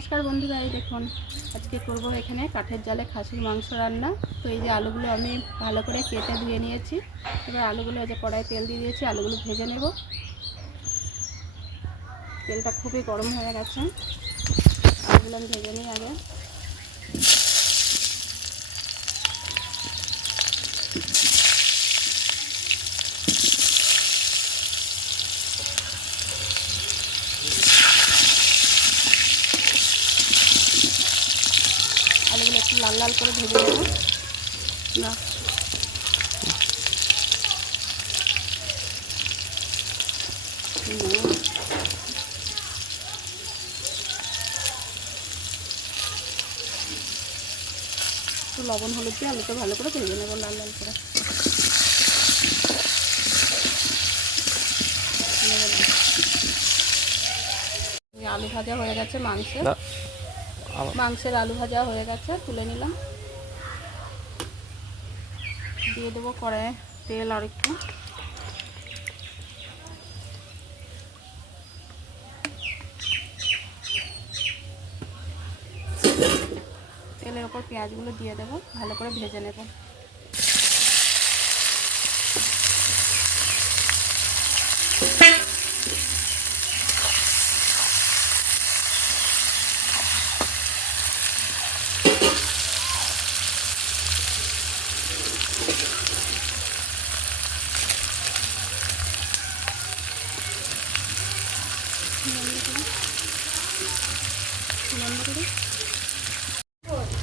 নমস্কার বন্ধুরা, এই দেখুন আজকে করব এখানে কাঠের জালে খাসির মাংস রান্না। তো এই যে আলুগুলো আমি ভালো করে কেটে ধুয়ে নিয়েছি। এবার আলুগুলো এই যে কড়াই তেল দিয়ে দিয়েছি, আলুগুলো ভেজে নেব। তেলটা খুবই গরম হয়ে গেছে, আলুগুলো আমি ভেজে নিই আগে। আলুগুলো একটু লাল লাল করে ভেজে নেব না। একটু লবণ হলুদ দিয়ে আলুটা ভালো করে ভেজে নেব লাল লাল করে। আলু ভাজা হয়ে গেছে, মাংসের আলু ভাজা হয়ে গেছে, তুলে নিলাম। দিয়ে দেবো কড়াইয়ে তেল আর একটু। তেলের ওপর পেঁয়াজগুলো দিয়ে দেবো, ভালো করে ভেজে নেব।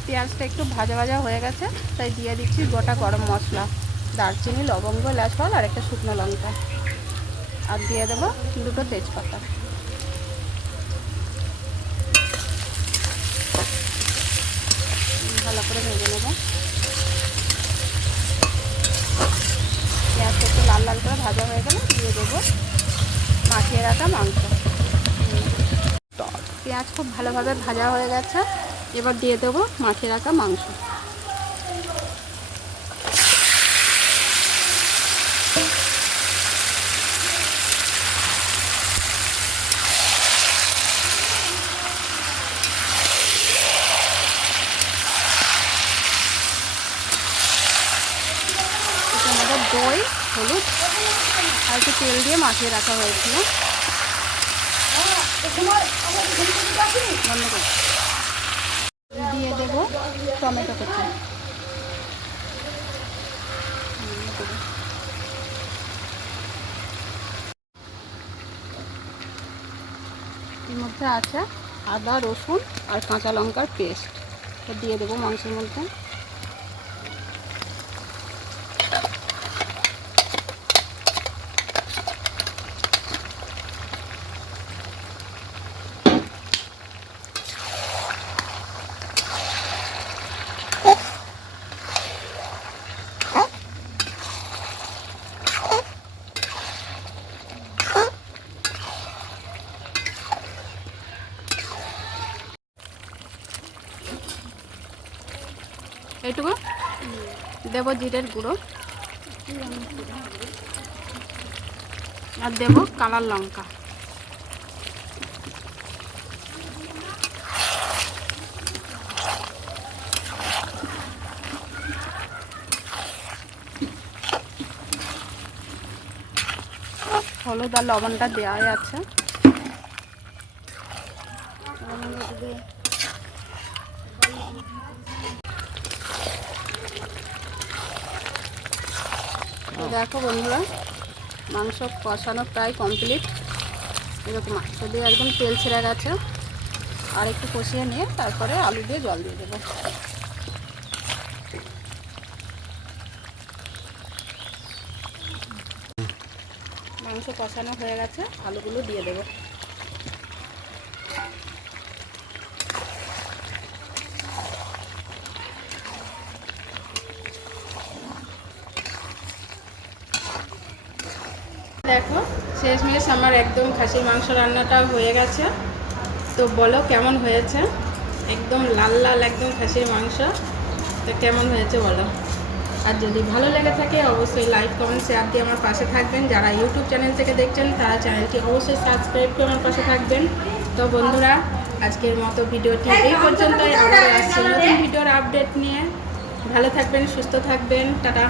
পেঁয়াজটা একটু ভাজা ভাজা হয়ে গেছে, তাই দিয়ে দিচ্ছি গোটা গরম মশলা, দারচিনি, লবঙ্গ, এলাচ আর একটা শুকনো লঙ্কা, আর দিয়ে দেবো দুটো তেজপাতা। ভালো করে ভেজে নেব। পেঁয়াজটা একটু লাল লাল করে ভাজা হয়ে গেলে দিয়ে দেবো মাখিয়ে রাখা মাংস। পেঁয়াজ খুব ভালোভাবে ভাজা হয়ে গেছে, এবার দিয়ে দেবো মাখিয়ে রাখা মাংস। দই, হলুদ আর একটু তেল দিয়ে মাখিয়ে রাখা হয়েছিল। দিয়ে দেবো টমেটো কুচি। এর মধ্যে আছে আদা, রসুন আর কাঁচা লঙ্কার পেস্ট, দিয়ে দেবো মাংসের মধ্যে। এইটুকু দেবো জিরের গুঁড়ো, আর দেবো কালার লঙ্কা। হলুদ আর লবণটা দেওয়াই আছে। দেখো বন্ধুরা, মাংস কষানো প্রায় কমপ্লিট। এরকম মাংস দিয়ে একদম তেল ছেড়ে গেছে। আর একটু কষিয়ে নিয়ে তারপরে আলু দিয়ে জল দিয়ে দেবো। মাংস কষানো হয়ে গেছে, আলুগুলো দিয়ে দেবো। দেখো শেষমেশ আমার একদম খাসির মাংস রান্নাটা হয়ে গেছে। তো বলো কেমন হয়েছে? একদম লাল লাল একদম খাসির মাংস। তো কেমন হয়েছে বলো। আর যদি ভালো লেগে থাকে অবশ্যই লাইক, কমেন্ট, শেয়ার দিয়ে আমার পাশে থাকবেন। যারা ইউটিউব চ্যানেল থেকে দেখছেন তারা চ্যানেলটি অবশ্যই সাবস্ক্রাইব করে আমার পাশে থাকবেন। তো বন্ধুরা আজকের মতো ভিডিওটি এই পর্যন্তই। আবার আসছি নতুন ভিডিওর আপডেট নিয়ে। ভালো থাকবেন, সুস্থ থাকবেন, টাটা।